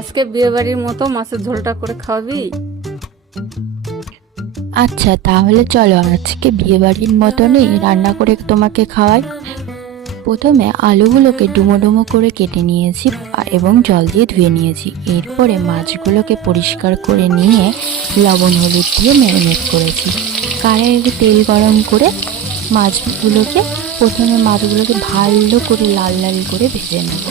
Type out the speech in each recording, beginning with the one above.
আজকে বিয়ে বাড়ির মতো মাছের ঝোলটা করে খাওয়াবি? আচ্ছা, তাহলে চলো আজকে বিয়ে বাড়ির মতনই রান্না করে তোমাকে খাওয়াই। প্রথমে আলুগুলোকে ডুমো ডুমো করে কেটে নিয়েছি এবং জল দিয়ে ধুয়ে নিয়েছি। এরপরে মাছগুলোকে পরিষ্কার করে নিয়ে লবণ হলুদ দিয়ে ম্যারিনেট করেছি। কড়াইয়ে তেল গরম করে মাছগুলোকে ভালো করে লাল লাল করে ভেজে নেব।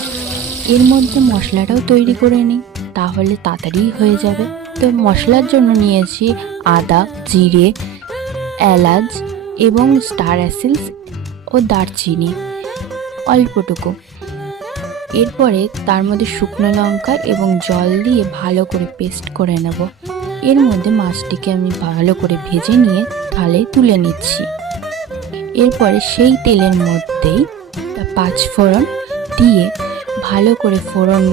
এর মধ্যে মশলাটাও তৈরি করে নিই, তাহলে তাড়াতাড়ি হয়ে যাবে। তো মশলার জন্য নিয়েছি আদা, জিরে, এলাচ এবং স্টার অ্যাসেন্স ও দারচিনি অল্পটুকু। এরপরে তার মধ্যে শুকনো লঙ্কা এবং জল দিয়ে ভালো করে পেস্ট করে নেব। এর মধ্যে মাছটিকে আমি ভালো করে ভেজে নিয়ে থালায় তুলে নিচ্ছি। এরপরে সেই তেলের মধ্যেই পাঁচ ফোড়ন দিয়ে ভালো করে ফোড়ন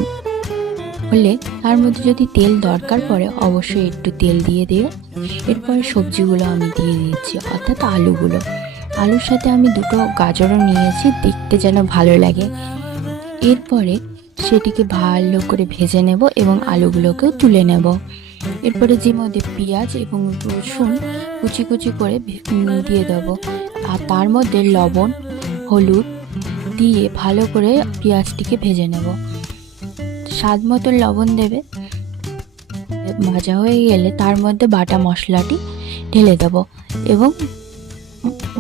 হলে তার মধ্যে যদি তেল দরকার পড়ে অবশ্যই একটু তেল দিয়ে দিও। এরপরে সবজিগুলো আমি দিয়ে দিচ্ছি, অর্থাৎ আলুগুলো। আলুর সাথে আমি দুটো গাজরও নিয়েছি, দেখতে যেন ভালো লাগে। এরপরে সেটিকে ভালো করে ভেজে নেব এবং আলুগুলোকেও তুলে নেব। এরপরে যে মধ্যে পেঁয়াজ এবং রসুন কুচি কুচি করে দিয়ে দেবো, আর তার মধ্যে লবণ হলুদ দিয়ে ভালো করে পেঁয়াজটিকে ভেজে নেব। স্বাদ মতো লবণ দেবে। ভাজা হয়ে গেলে তার মধ্যে বাটা মশলাটি ঢেলে দেব এবং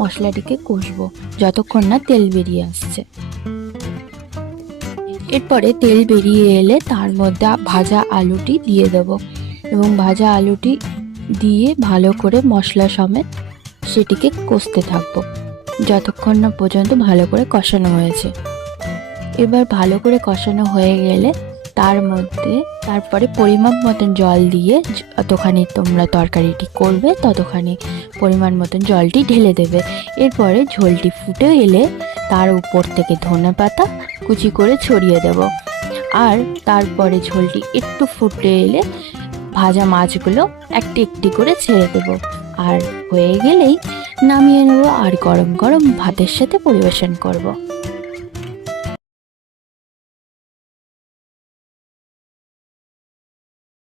মশলাটিকে কষবো যতক্ষণ না তেল বেরিয়ে আসছে। এরপরে তেল বেরিয়ে এলে তার মধ্যে ভাজা আলুটি দিয়ে দেব এবং ভাজা আলুটি দিয়ে ভালো করে মশলা সমেত সেটিকে কষতে থাকবো যতক্ষণ না পর্যন্ত ভালো করে কষানো হয়েছে। এবার ভালো করে কষানো হয়ে গেলে তারপরে পরিমাপ মতন জল দিয়ে, যতখানি তোমরা তরকারিটি করবে ততখানি পরিমাণ মতন জলটি ঢেলে দেবে। এরপরে ঝোলটি ফুটে এলে তার উপর থেকে ধনেপাতা কুচি করে ছড়িয়ে দেব। আর তারপরে ঝোলটি একটু ফুটে এলে ভাজা মাছগুলো একটি একটি করে ছেড়ে দেব। আর হয়ে গেলেই নামিয়ে নেব আর গরম গরম ভাতের সাথে পরিবেশন করব।